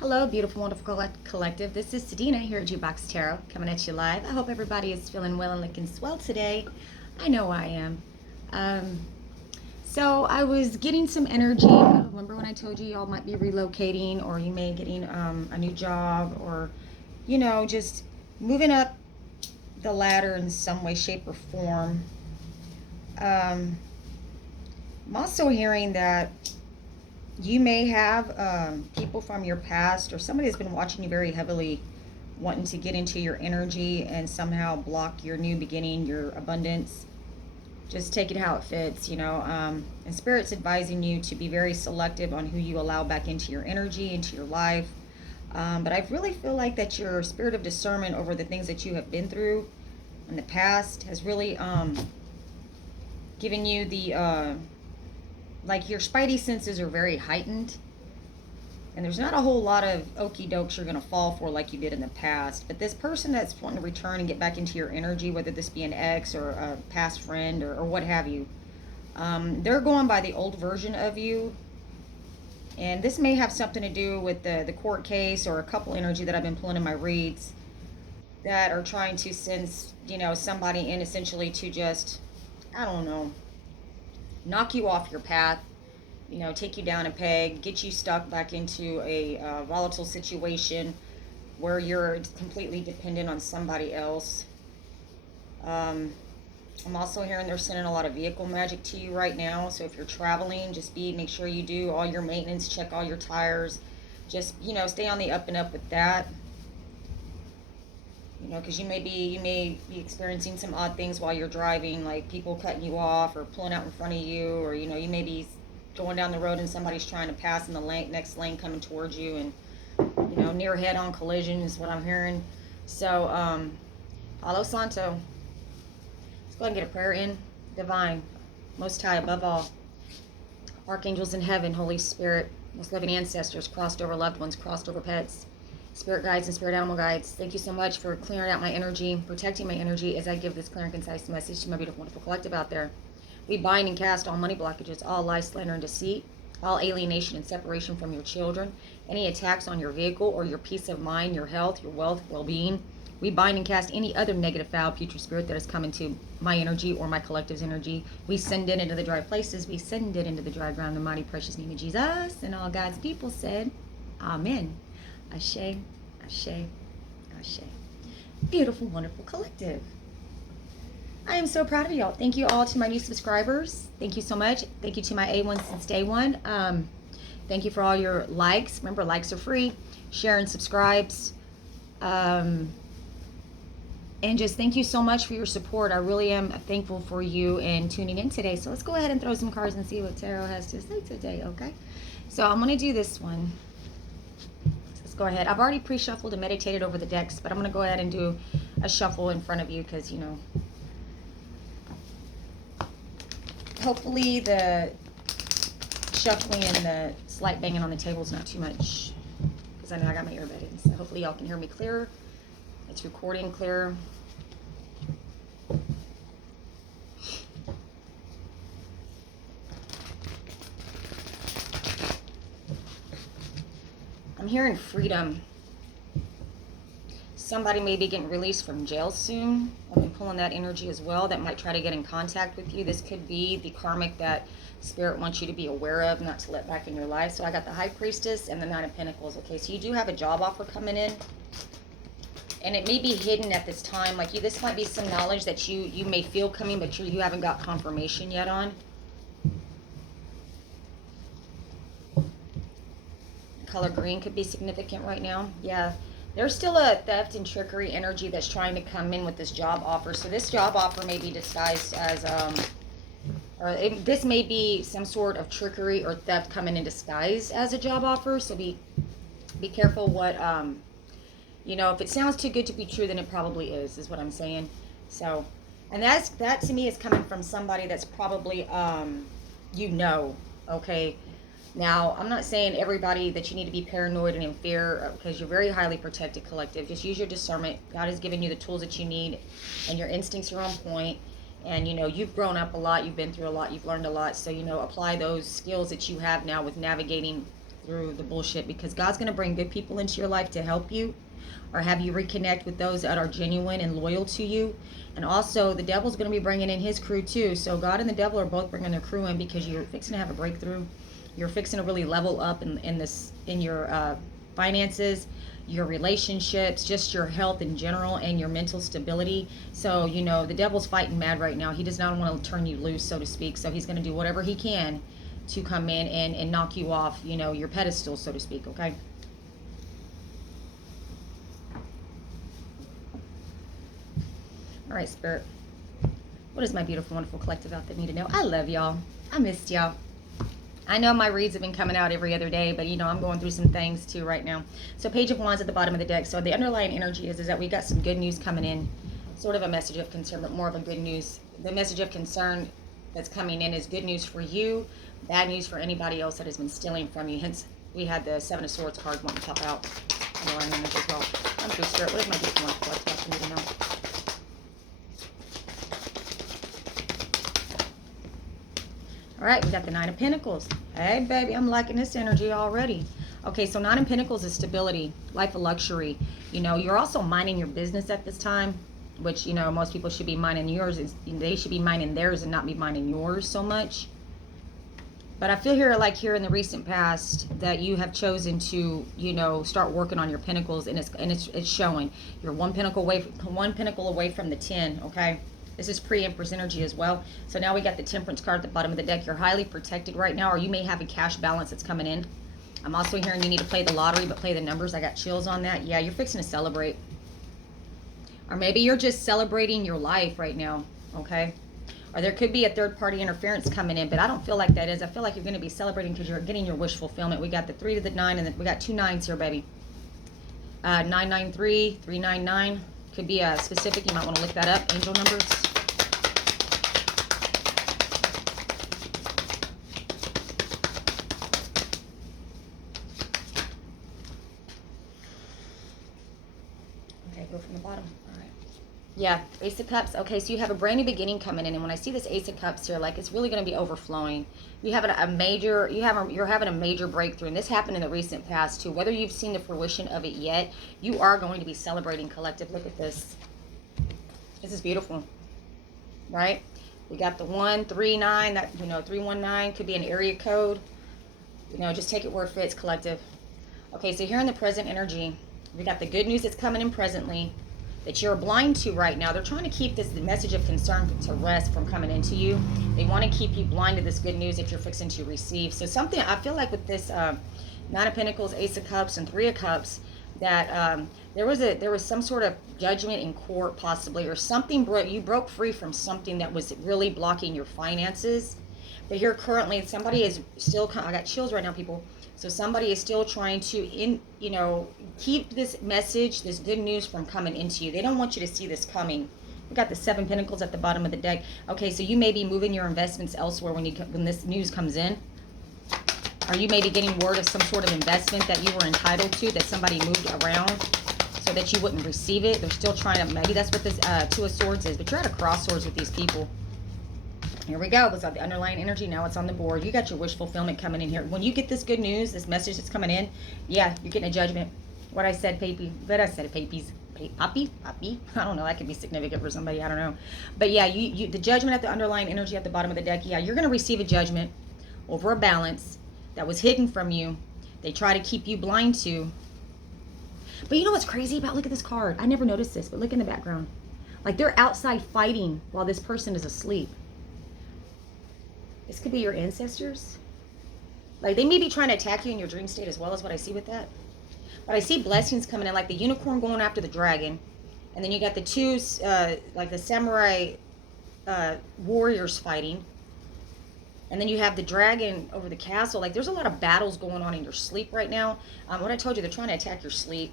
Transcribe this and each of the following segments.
Hello, beautiful, wonderful collective. This is Sedina here at Jukebox Tarot, coming at you live. I hope everybody is feeling well and looking swell today. I know I am. Um, so I was getting some energy. Remember when I told you y'all might be relocating, or you may getting a new job, or just moving up the ladder in some way, shape, or form. Um, I'm also hearing that you may have people from your past or somebody that's been watching you very heavily wanting to get into your energy and somehow block your new beginning, your abundance. Just take it how it fits. And Spirit's advising you to be very selective on who you allow back into your energy, into your life. But I really feel like that your spirit of discernment over the things that you have been through in the past has really given you the like your spidey senses are very heightened, and there's not a whole lot of okey dokes you're going to fall for like you did in the past. But this person that's wanting to return and get back into your energy, whether this be an ex or a past friend or what have you, they're going by the old version of you. And this may have something to do with the court case or a couple energy that I've been pulling in my reads that are trying to send somebody in essentially to just, I don't know, knock you off your path, take you down a peg, get you stuck back into a volatile situation where you're completely dependent on somebody else. I'm also hearing they're sending a lot of vehicle magic to you right now. So if you're traveling, make sure you do all your maintenance, check all your tires. Just, stay on the up and up with that. Because you may be experiencing some odd things while you're driving, like people cutting you off or pulling out in front of you, or you may be going down the road and somebody's trying to pass in the next lane coming towards you, and near head-on collision is what I'm hearing. So Palo Santo, let's go ahead and get a prayer in. Divine, Most High, above all, archangels in heaven, Holy Spirit, most loving ancestors, crossed over loved ones, crossed over pets, spirit guides and spirit animal guides, thank you so much for clearing out my energy, protecting my energy as I give this clear and concise message to my beautiful, wonderful collective out there. We bind and cast all money blockages, all lies, slander, and deceit, all alienation and separation from your children, any attacks on your vehicle or your peace of mind, your health, your wealth, well-being. We bind and cast any other negative, foul, putrid spirit that has come into my energy or my collective's energy. We send it into the dry places. We send it into the dry ground in the mighty, precious name of Jesus. And all God's people said, Amen. Ashe, ashe, ashe. Beautiful, wonderful collective. I am so proud of y'all. Thank you all to my new subscribers. Thank you so much. Thank you to my A1 since day one. Thank you for all your likes. Remember, likes are free. Share and subscribes. And just thank you so much for your support. I really am thankful for you and tuning in today. So let's go ahead and throw some cards and see what tarot has to say today, okay? So I'm going to do this one. Let's go ahead. I've already pre-shuffled and meditated over the decks, but I'm going to go ahead and do a shuffle in front of you because, hopefully the shuffling and the slight banging on the table is not too much, because I know I got my earbud in. So hopefully y'all can hear me clear. It's recording clear. I'm hearing freedom. Somebody may be getting released from jail soon. I've been pulling that energy as well. That might try to get in contact with you. This could be the karmic that Spirit wants you to be aware of, not to let back in your life. So I got the High Priestess and the Nine of Pentacles. Okay, so you do have a job offer coming in. And it may be hidden at this time. Like this might be some knowledge that you may feel coming, but you haven't got confirmation yet on. Color green could be significant right now. Yeah. There's still a theft and trickery energy that's trying to come in with this job offer. So this job offer may be disguised as, this may be some sort of trickery or theft coming in disguise as a job offer. So be careful what, if it sounds too good to be true, then it probably is what I'm saying. So, and that to me is coming from somebody that's probably, okay? Now, I'm not saying everybody that you need to be paranoid and in fear, because you're very highly protected, collective. Just use your discernment. God has given you the tools that you need, and your instincts are on point. And, you've grown up a lot. You've been through a lot. You've learned a lot. So, apply those skills that you have now with navigating through the bullshit, because God's going to bring good people into your life to help you, or have you reconnect with those that are genuine and loyal to you. And also, the devil's going to be bringing in his crew too. So God and the devil are both bringing their crew in, because you're fixing to have a breakthrough. You're fixing to really level up in your finances, your relationships, just your health in general, and your mental stability. So, you know, the devil's fighting mad right now. He does not want to turn you loose, so to speak. So he's going to do whatever he can to come in and knock you off, you know, your pedestal, so to speak, okay? All right, Spirit. What does my beautiful, wonderful collective out there need to know? I love y'all. I missed y'all. I know my reads have been coming out every other day, but, you know, I'm going through some things too right now. So Page of Wands at the bottom of the deck. So the underlying energy is that we got some good news coming in. Sort of a message of concern, but more of a good news. The message of concern that's coming in is good news for you, bad news for anybody else that has been stealing from you. Hence, we had the Seven of Swords card want to pop out. Underlying energy as well. I'm through, Spirit. What is my beautiful, wonderful collective need to know? All right, we got the Nine of Pentacles. Hey, baby, I'm liking this energy already. Okay, so Nine of Pentacles is stability, life of luxury. You know, you're also minding your business at this time, which, you know, most people should be minding yours. They should be minding theirs and not be minding yours so much. But I feel here, like here in the recent past, that you have chosen to, you know, start working on your pentacles, and it's showing. You're one pentacle away from the 10, okay? This is pre-Empress energy as well. So now we got the Temperance card at the bottom of the deck. You're highly protected right now, or you may have a cash balance that's coming in. I'm also hearing you need to play the lottery, but play the numbers. I got chills on that. Yeah, you're fixing to celebrate. Or maybe you're just celebrating your life right now, okay? Or there could be a third-party interference coming in, but I don't feel like that is. I feel like you're going to be celebrating because you're getting your wish fulfillment. We got the 3 to the 9, and then we got 2 9s here, baby. 993, 399. Could be a specific. You might want to look that up. Angel numbers. Okay, go from the bottom. All right. Yeah, Ace of Cups. Okay, so you have a brand new beginning coming in, and when I see this Ace of Cups here, like it's really going to be overflowing. You have you're having a major breakthrough, and this happened in the recent past too. Whether you've seen the fruition of it yet, you are going to be celebrating collective. Look at this. This is beautiful, right? We got the 139. That, you know, 319 could be an area code. You know, just take it where it fits, collective. Okay, so here in the present energy, we got the good news that's coming in presently that you're blind to right now. They're trying to keep this message of concern to rest from coming into you. They want to keep you blind to this good news that you're fixing to receive. So something, I feel like with this Nine of Pentacles, Ace of Cups, and 3 of Cups, that there was some sort of judgment in court possibly, or something you broke free from something that was really blocking your finances. But here currently, somebody is still, I got chills right now, people. So somebody is still trying to, keep this message, this good news from coming into you. They don't want you to see this coming. We got the 7 Pentacles at the bottom of the deck. Okay, so you may be moving your investments elsewhere when this news comes in. Or you may be getting word of some sort of investment that you were entitled to that somebody moved around so that you wouldn't receive it. They're still trying to, maybe that's what this 2 of Swords is, but you're at a crossroads with these people. Here we go. Was that the underlying energy? Now it's on the board. You got your wish fulfillment coming in here. When you get this good news, this message that's coming in, yeah, you're getting a judgment. What I said, Papy. But I said it, Papy's. Poppy? I don't know. That could be significant for somebody. I don't know. But yeah, the judgment at the underlying energy at the bottom of the deck, yeah, you're going to receive a judgment over a balance that was hidden from you. They try to keep you blind to. But you know what's crazy about, look at this card. I never noticed this, but look in the background. Like they're outside fighting while this person is asleep. This could be your ancestors. Like they may be trying to attack you in your dream state as well, as what I see with that. But I see blessings coming in, like the unicorn going after the dragon. And then you got the 2, like the samurai warriors fighting. And then you have the dragon over the castle. Like there's a lot of battles going on in your sleep right now. What I told you, they're trying to attack your sleep.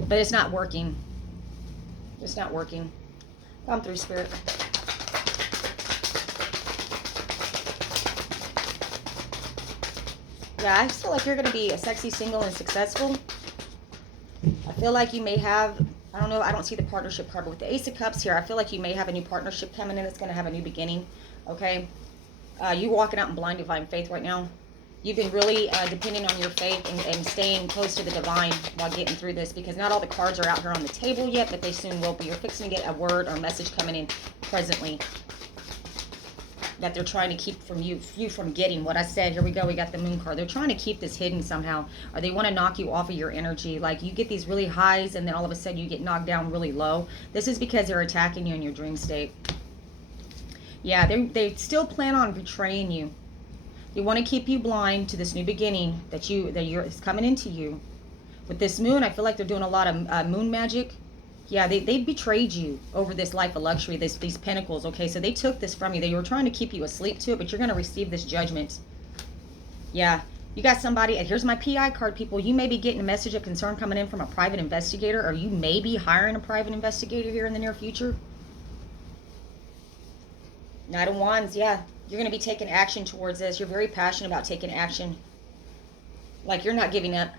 But it's not working. It's not working. Come through, Spirit. Yeah, I feel like you're going to be a sexy, single, and successful. I feel like you may have, I don't know, I don't see the partnership card, but with the Ace of Cups here, I feel like you may have a new partnership coming in that's going to have a new beginning, okay? You walking out in blind divine faith right now. You've been really depending on your faith and staying close to the divine while getting through this, because not all the cards are out here on the table yet, but they soon will be. You're fixing to get a word or message coming in presently that they're trying to keep from you from getting. What I said, here we go, we got the moon card. They're trying to keep this hidden somehow, or they want to knock you off of your energy. Like, you get these really highs and then all of a sudden you get knocked down really low. This is because they're attacking you in your dream state. Yeah, they still plan on betraying you. They want to keep you blind to this new beginning that is coming into you. With this moon, I feel like they're doing a lot of moon magic. Yeah, they betrayed you over this life of luxury, these pentacles. Okay, so they took this from you. They were trying to keep you asleep to it, but you're going to receive this judgment. Yeah, you got somebody, and here's my PI card, people. You may be getting a message of concern coming in from a private investigator, or you may be hiring a private investigator here in the near future. Knight of Wands, yeah. You're going to be taking action towards this. You're very passionate about taking action. Like, you're not giving up.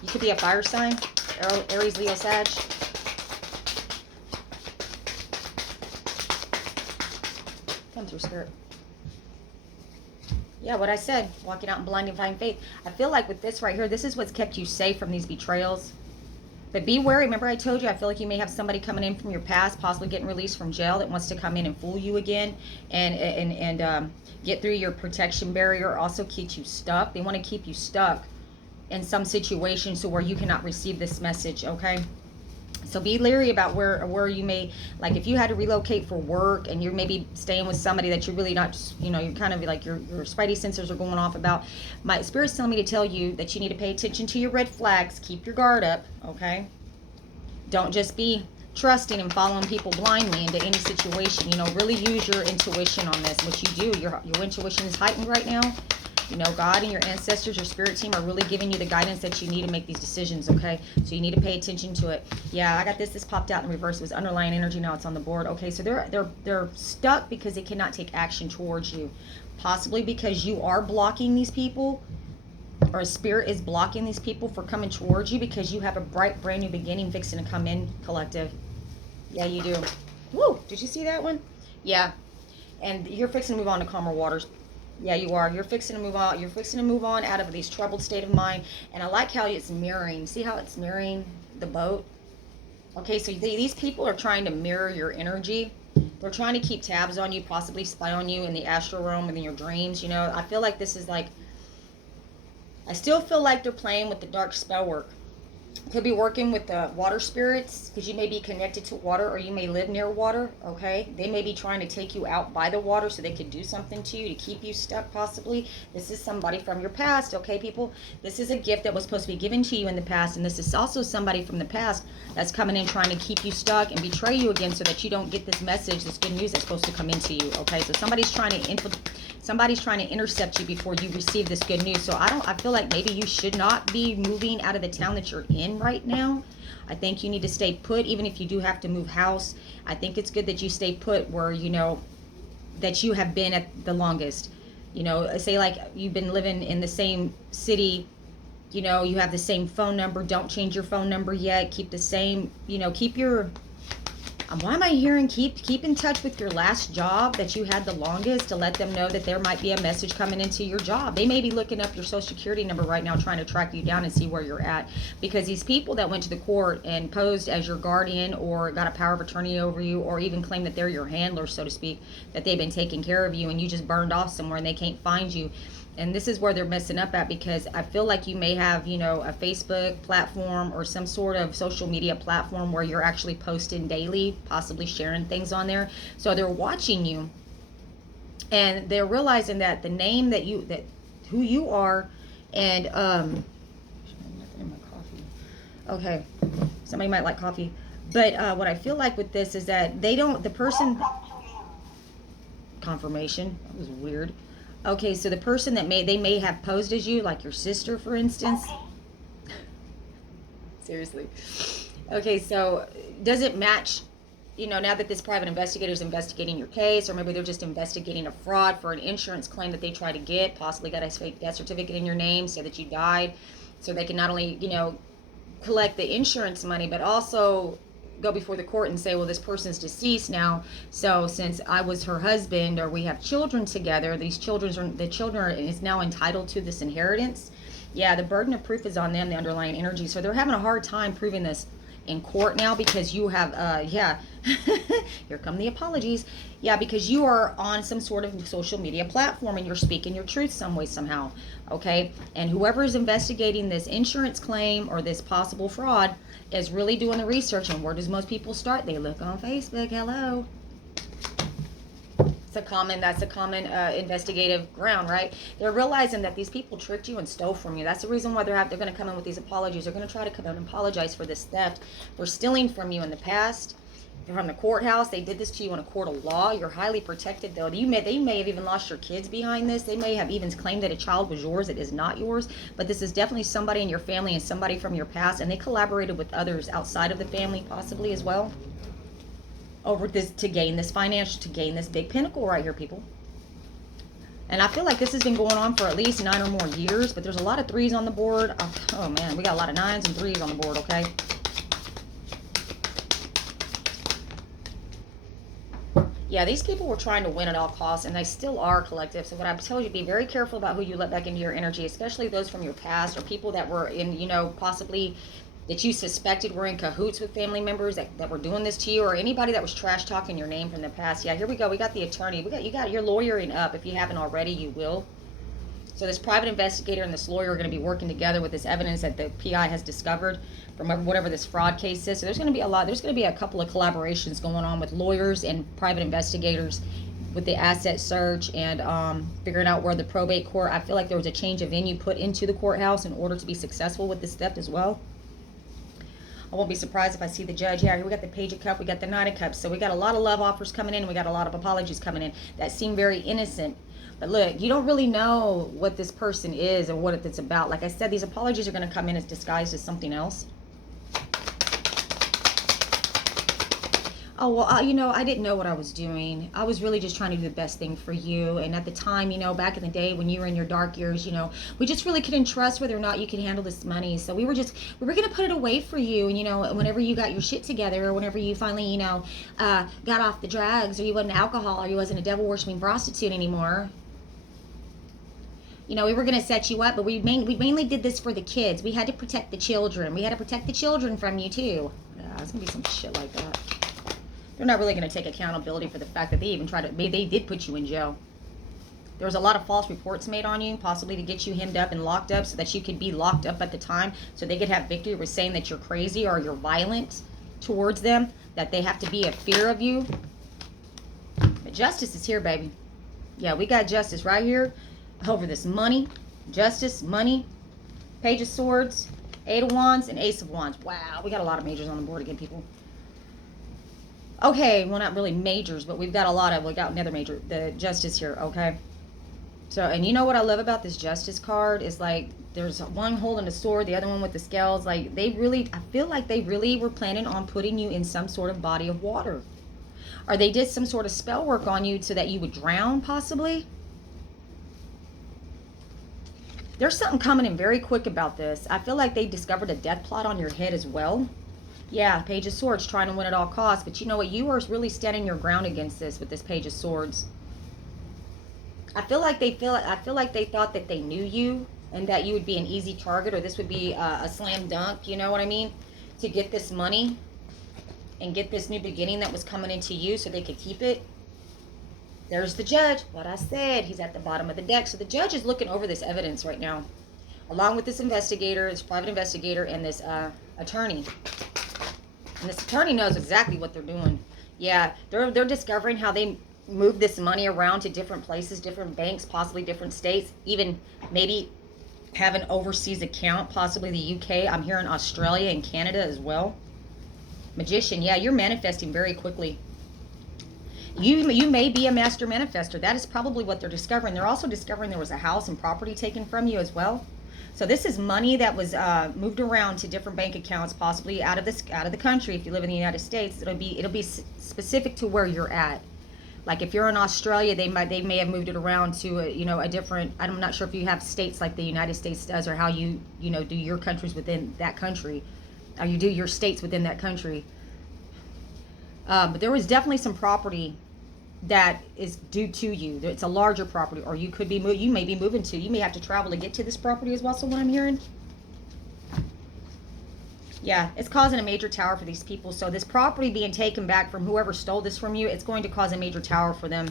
You could be a fire sign. Aries, Leo, Sag. Come through, Spirit. Yeah, what I said. Walking out in blind divine faith. I feel like with this right here, this is what's kept you safe from these betrayals. But be wary. Remember I told you, I feel like you may have somebody coming in from your past, possibly getting released from jail, that wants to come in and fool you again and get through your protection barrier, also keep you stuck. They want to keep you stuck in some situation so where you cannot receive this message, okay? So be leery about where you may, like if you had to relocate for work and you're maybe staying with somebody that you're really not, you know, you're kind of like your spidey sensors are going off about. My spirit's telling me to tell you that you need to pay attention to your red flags. Keep your guard up, okay? Don't just be trusting and following people blindly into any situation. You know, really use your intuition on this, which you do. Your intuition is heightened right now. You know, God and your ancestors, your spirit team are really giving you the guidance that you need to make these decisions, okay? So you need to pay attention to it. Yeah, I got this. This popped out in reverse. It was underlying energy. Now it's on the board. Okay, so they're stuck because they cannot take action towards you. Possibly because you are blocking these people, or a spirit is blocking these people for coming towards you because you have a bright, brand new beginning fixing to come in, collective. Yeah, you do. Woo! Did you see that one? Yeah. And you're fixing to move on to calmer waters. Yeah, you are. You're fixing to move on. You're fixing to move on out of these troubled state of mind. And I like how it's mirroring. See how it's mirroring the boat? Okay, so these people are trying to mirror your energy. They're trying to keep tabs on you, possibly spy on you in the astral realm and in your dreams. You know, I feel like this is like, I still feel like they're playing with the dark spell work. Could be working with the water spirits, because you may be connected to water, or you may live near water, okay? They may be trying to take you out by the water so they could do something to you to keep you stuck, possibly. This is somebody from your past, okay, people? This is a gift that was supposed to be given to you in the past, and this is also somebody from the past that's coming in trying to keep you stuck and betray you again so that you don't get this message, this good news that's supposed to come into you, okay? So somebody's trying to intercept you before you receive this good news. So I feel like maybe you should not be moving out of the town that you're in right now. I think you need to stay put, even if you do have to move house. I think it's good that you stay put where, you know, that you have been at the longest. You know, say like you've been living in the same city, you know, you have the same phone number. Don't change your phone number yet. Keep the same, you know, keep your, why am I hearing keep in touch with your last job that you had the longest, to let them know that there might be a message coming into your job. They may be looking up your social security number right now, trying to track you down and see where you're at, because these people that went to the court and posed as your guardian, or got a power of attorney over you, or even claim that they're your handler, so to speak, that they've been taking care of you and you just burned off somewhere and they can't find you. And this is where they're messing up at, because I feel like you may have, you know, a Facebook platform or some sort of social media platform where you're actually posting daily, possibly sharing things on there. So they're watching you, and they're realizing that the name that who you are, and nothing in my coffee. Okay, somebody might like coffee, but what I feel like with this is that the person, confirmation, that was weird. Okay, so the person that they may have posed as you, like your sister, for instance. Seriously. Okay, so does it match, you know, now that this private investigator is investigating your case, or maybe they're just investigating a fraud for an insurance claim that they try to get, possibly got a fake death certificate in your name, say that you died, so they can not only, you know, collect the insurance money, but also go before the court and say, well, this person's deceased now, so since I was her husband or we have children together, the children is now entitled to this inheritance. Yeah, the burden of proof is on them, the underlying energy. So they're having a hard time proving this in court now because you have, here come the apologies. Yeah, because you are on some sort of social media platform and you're speaking your truth some way, somehow. Okay. And whoever is investigating this insurance claim or this possible fraud is really doing the research. And where does most people start? They look on Facebook. Hello. That's a common investigative ground, right? They're realizing that these people tricked you and stole from you. That's the reason why they're going to come in with these apologies. They're going to try to come in and apologize for this theft, for stealing from you in the past, from the courthouse. They did this to you in a court of law. You're highly protected, though. They may have even lost your kids behind this. They may have even claimed that a child was yours. It is not yours, but this is definitely somebody in your family and somebody from your past, and they collaborated with others outside of the family possibly as well over this to gain this big pinnacle right here, people. And I feel like this has been going on for at least 9 or more years, but there's a lot of 3s on the board. Oh man, we got a lot of 9s and 3s on the board. Okay. Yeah, these people were trying to win at all costs, and they still are, collective. So what I tell you, be very careful about who you let back into your energy, especially those from your past or people that were in, possibly that you suspected were in cahoots with family members that were doing this to you, or anybody that was trash talking your name from the past. Yeah, here we go. We got the attorney. You got your lawyering up. If you haven't already, you will. So this private investigator and this lawyer are going to be working together with this evidence that the PI has discovered from whatever this fraud case is. So there's going to be a couple of collaborations going on with lawyers and private investigators with the asset search and figuring out where the probate court. I feel like there was a change of venue put into the courthouse in order to be successful with this theft as well. I won't be surprised if I see the judge. Yeah, here we got the Page of Cups, we got the Knight of Cups. So we got a lot of love offers coming in, and we got a lot of apologies coming in that seem very innocent. But look, you don't really know what this person is or what it's about. Like I said, these apologies are going to come in as disguised as something else. Oh, well, I didn't know what I was doing. I was really just trying to do the best thing for you. And at the time, back in the day when you were in your dark years, we just really couldn't trust whether or not you could handle this money. So we were going to put it away for you. And, whenever you got your shit together, or whenever you finally, got off the drugs, or you wasn't alcohol, or you wasn't a devil worshiping prostitute anymore. We were going to set you up, but we mainly did this for the kids. We had to protect the children. We had to protect the children from you, too. Yeah, there's going to be some shit like that. They're not really going to take accountability for the fact that they did put you in jail. There was a lot of false reports made on you, possibly to get you hemmed up and locked up so that you could be locked up at the time, so they could have victory with saying that you're crazy or you're violent towards them, that they have to be a fear of you. But justice is here, baby. Yeah, we got justice right here over this money. Justice, money, Page of Swords, 8 of Wands, and Ace of Wands. Wow, we got a lot of majors on the board again, people. Okay, well, not really majors, but we got another major, the Justice here, okay? So, and you know what I love about this Justice card is, like, there's one holding a sword, the other one with the scales. Like, I feel like they really were planning on putting you in some sort of body of water. Or they did some sort of spell work on you so that you would drown, possibly. There's something coming in very quick about this. I feel like they discovered a death plot on your head as well. Yeah, Page of Swords, trying to win at all costs. But you know what? You are really standing your ground against this with this Page of Swords. I feel like they thought that they knew you and that you would be an easy target, or this would be a slam dunk, you know what I mean? To get this money and get this new beginning that was coming into you so they could keep it. There's the judge. What I said, he's at the bottom of the deck. So the judge is looking over this evidence right now, along with this investigator, this private investigator, and this attorney. And this attorney knows exactly what they're doing. Yeah, they're discovering how they move this money around to different places, different banks, possibly different states, even maybe have an overseas account, possibly the UK. I'm hearing Australia and Canada as well. Magician, yeah, you're manifesting very quickly. You may be a master manifester. That is probably what they're discovering. They're also discovering there was a house and property taken from you as well. So this is money that was moved around to different bank accounts, possibly out of the country. If you live in the United States, it'll be specific to where you're at. Like if you're in Australia, they may have moved it around to a different. I'm not sure if you have states like the United States does, or how you do your countries within that country, or you do your states within that country. But there was definitely some property that is due to you. It's a larger property, or you could be you may be moving to. You may have to travel to get to this property as well. So what I'm hearing, yeah, it's causing a major tower for these people. So this property being taken back from whoever stole this from you, it's going to cause a major tower for them.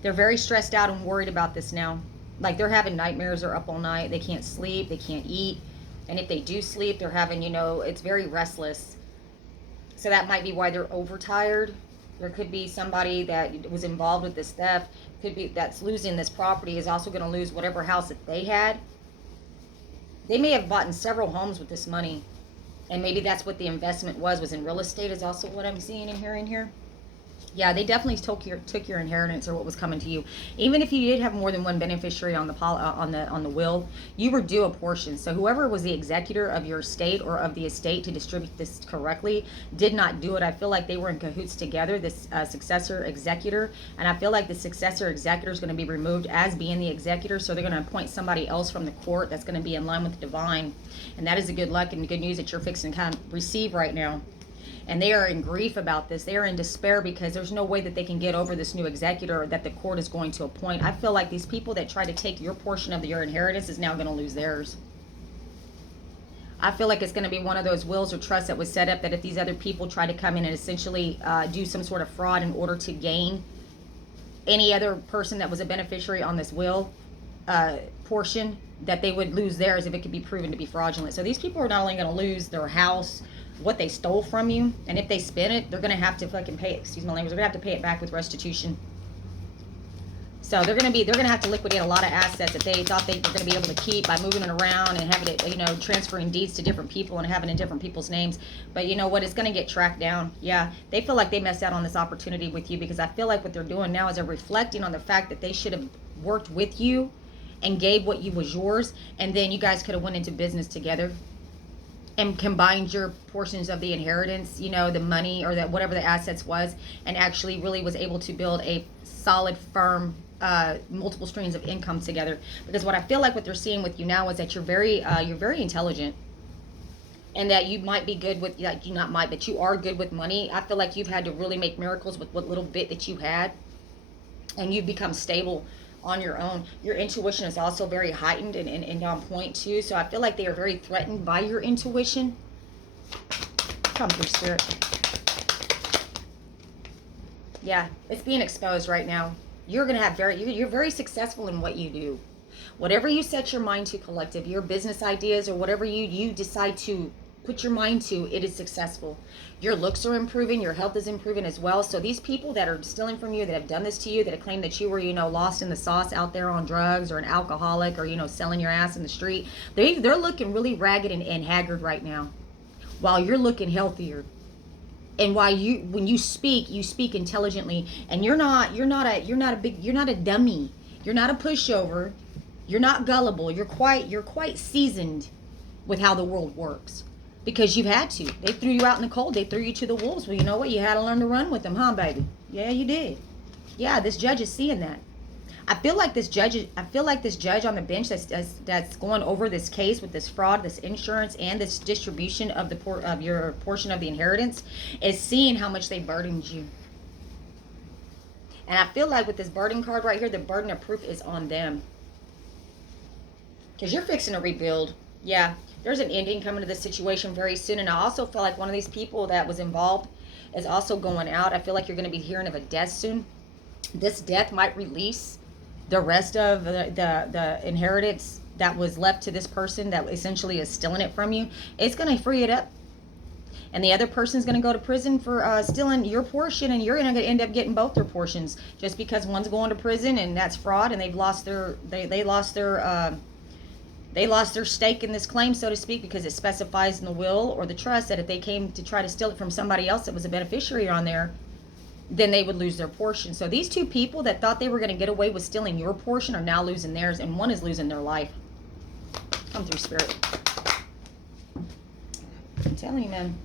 They're very stressed out and worried about this now. Like they're having nightmares. They're up all night. They can't sleep. They can't eat. And if they do sleep, they're having, it's very restless. So that might be why they're overtired. There could be somebody that was involved with this theft. Could be that's losing this property is also going to lose whatever house that they had. They may have bought in several homes with this money. And maybe that's what the investment was in real estate is also what I'm seeing and hearing here. Yeah, they definitely took your inheritance or what was coming to you. Even if you did have more than one beneficiary on the will, you were due a portion. So whoever was the executor of your estate or of the estate to distribute this correctly did not do it. I feel like they were in cahoots together, this successor executor, and I feel like the successor executor is going to be removed as being the executor. So they're going to appoint somebody else from the court that's going to be in line with the divine, and that is the good luck and good news that you're fixing to kind of receive right now. And they are in grief about this. They are in despair because there's no way that they can get over this new executor that the court is going to appoint. I feel like these people that try to take your portion of your inheritance is now going to lose theirs. I feel like it's going to be one of those wills or trusts that was set up that if these other people try to come in and essentially do some sort of fraud in order to gain any other person that was a beneficiary on this will portion, that they would lose theirs if it could be proven to be fraudulent. So these people are not only going to lose their house, what they stole from you, and if they spend it, they're going to have to fucking pay it. Excuse my language. They're going to have to pay it back with restitution. So they're going to have to liquidate a lot of assets that they thought they were going to be able to keep by moving it around and having it, transferring deeds to different people and having it in different people's names. But you know what? It's going to get tracked down. Yeah, they feel like they missed out on this opportunity with you because I feel like what they're doing now is they're reflecting on the fact that they should have worked with you and gave what you was yours, and then you guys could have went into business together and combined your portions of the inheritance, the money or that whatever the assets was, and actually really was able to build a solid, firm, multiple streams of income together. Because what I feel like what they're seeing with you now is that you're very intelligent, and that you might be good with, like you not might, but you are good with money. I feel like you've had to really make miracles with what little bit that you had, and you've become stable on your own. Your intuition is also very heightened and on point too. So I feel like they are very threatened by your intuition. Come through, Spirit. Yeah, it's being exposed right now. You're gonna have you're very successful in what you do. Whatever you set your mind to, collective, your business ideas or whatever you decide to put your mind to, it is successful. Your looks are improving, your health is improving as well. So these people that are stealing from you, that have done this to you, that have claimed that you were, lost in the sauce out there on drugs or an alcoholic or, selling your ass in the street, they're looking really ragged and haggard right now, while you're looking healthier. And when you speak intelligently, and you're not a dummy. You're not a pushover. You're not gullible. You're quite seasoned with how the world works. Because you've had to. They threw you out in the cold. They threw you to the wolves. Well, you know what? You had to learn to run with them, huh, baby? Yeah, you did. Yeah, this judge is seeing that. I feel like this judge on the bench that's going over this case with this fraud, this insurance, and this distribution of your portion of the inheritance is seeing how much they burdened you. And I feel like with this burden card right here, the burden of proof is on them. Because you're fixing to rebuild. Yeah. There's an ending coming to this situation very soon. And I also feel like one of these people that was involved is also going out. I feel like you're going to be hearing of a death soon. This death might release the rest of the inheritance that was left to this person that essentially is stealing it from you. It's going to free it up. And the other person's going to go to prison for stealing your portion, and you're going to end up getting both their portions just because one's going to prison and that's fraud, and they've lost they lost their stake in this claim, so to speak, because it specifies in the will or the trust that if they came to try to steal it from somebody else that was a beneficiary on there, then they would lose their portion. So these two people that thought they were going to get away with stealing your portion are now losing theirs, and one is losing their life. Come through, Spirit. I'm telling you, man.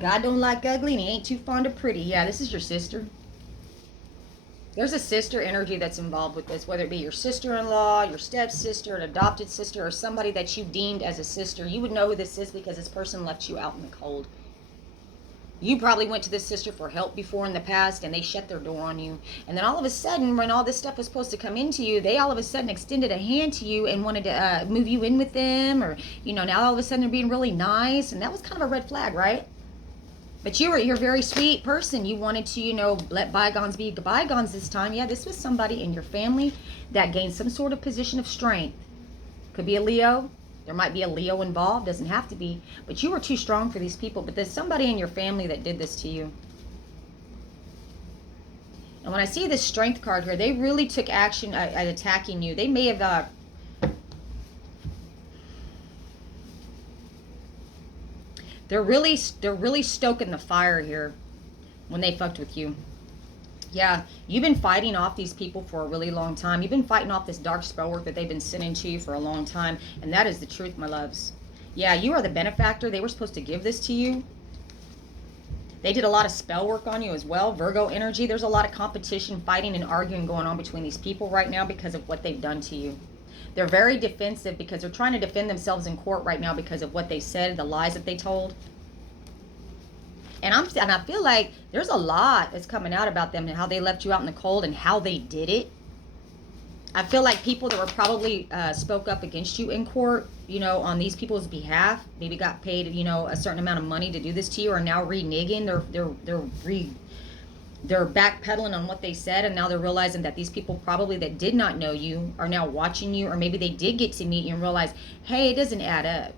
God don't like ugly, and he ain't too fond of pretty. Yeah, this is your sister. There's a sister energy that's involved with this, whether it be your sister-in-law, your stepsister, an adopted sister, or somebody that you deemed as a sister. You would know who this is because this person left you out in the cold. You probably went to this sister for help before in the past and they shut their door on you. And then all of a sudden, when all this stuff was supposed to come into you, they all of a sudden extended a hand to you and wanted to move you in with them. Or, you know, now all of a sudden they're being really nice. And that was kind of a red flag, right? But you're a very sweet person. You wanted to, you know, let bygones be bygones this time. Yeah, this was somebody in your family that gained some sort of position of strength. Could be a Leo. There might be a Leo involved. Doesn't have to be. But you were too strong for these people. But there's somebody in your family that did this to you. And when I see this strength card here, they really took action at attacking you. They may have... They're really stoking the fire here when they fucked with you. Yeah, you've been fighting off these people for a really long time. You've been fighting off this dark spell work that they've been sending to you for a long time. And that is the truth, my loves. Yeah, you are the benefactor. They were supposed to give this to you. They did a lot of spell work on you as well. Virgo energy. There's a lot of competition, fighting, and arguing going on between these people right now because of what they've done to you. They're very defensive because they're trying to defend themselves in court right now because of what they said, the lies that they told. And I feel like there's a lot that's coming out about them and how they left you out in the cold and how they did it. I feel like people that were probably spoke up against you in court, you know, on these people's behalf, maybe got paid, you know, a certain amount of money to do this to you, are now reneging. They're backpedaling on what they said, and now they're realizing that these people probably that did not know you are now watching you, or maybe they did get to meet you and realize, hey, it doesn't add up.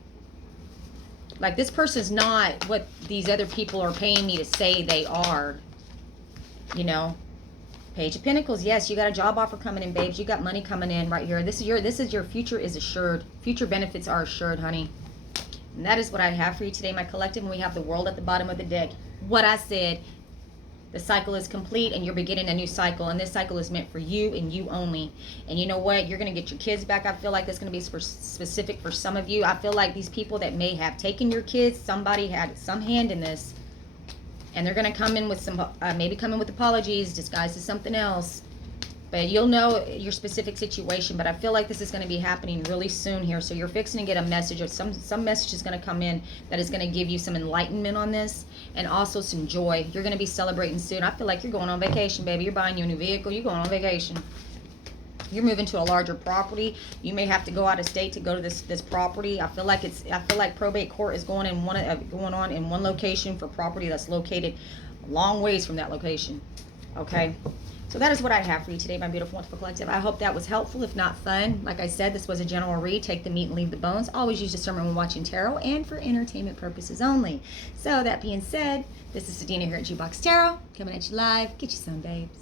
Like, this person's not what these other people are paying me to say they are. You know? Page of Pentacles. Yes, you got a job offer coming in, babes. You got money coming in right here. This is your future is assured. Future benefits are assured, honey. And that is what I have for you today, my collective. And we have the World at the bottom of the deck. What I said. The cycle is complete and you're beginning a new cycle. And this cycle is meant for you and you only. And you know what? You're going to get your kids back. I feel like that's going to be specific for some of you. I feel like these people that may have taken your kids, somebody had some hand in this. And they're going to come in with some, maybe come in with apologies, disguised as something else. But you'll know your specific situation. But I feel like this is going to be happening really soon here. So you're fixing to get a message, or some message is going to come in that is going to give you some enlightenment on this. And also some joy. You're going to be celebrating soon. I feel like you're going on vacation, baby. You're buying you a new vehicle. You're going on vacation. You're moving to a larger property. You may have to go out of state to go to this property. I feel like probate court is going on in one location for property that's located a long ways from that location. Okay. So that is what I have for you today, my beautiful, wonderful collective. I hope that was helpful, if not fun. Like I said, this was a general read. Take the meat and leave the bones. Always use discernment when watching tarot and for entertainment purposes only. So that being said, this is Sadina here at G-Box Tarot, coming at you live. Get you some, babes.